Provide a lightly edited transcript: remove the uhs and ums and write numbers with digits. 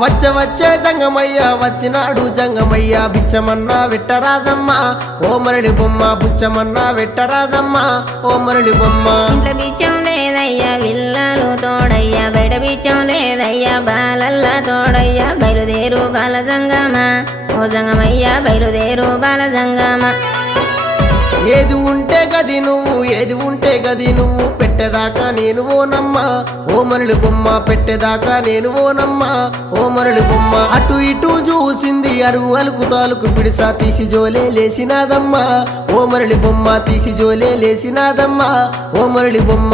వచ్చే జంగమయ్య వచ్చినాడు జంగమయ్య బిచ్చమన్నా వెట్టరాదమ్మా ఓ మరడి బొమ్మ బుచ్చమన్నా వెట్టరాదమ్మా ఓ మరడి బొమ్మ ఇంట్లో బిచ్చం లేదయ్యా విల్లాలు తోడయ్యా బయట బిచ్చం లేదయ్యా బాలల్లా తోడయ్యా బయలుదేరు బాల జంగమా ఓ జంగమయ్యా బయలుదేరు బాల జంగమా ఏది ఉంటే గది నువ్వు ఏది ఉంటే గది నువ్వు పెట్టేదాకా నేను ఓనమ్మా ఓ మరడి బొమ్మ పెట్టేదాకా నేను ఓనమ్మా ఓ మరడి బొమ్మ అటు ఇటు చూసింది అరుగు అలుకు తాలుకు పిడిసా తీసి జోలే లేసినాదమ్మా ఓ మరడి బొమ్మ తీసి జోలే లేసినాదమ్మా ఓ మరడి బొమ్మ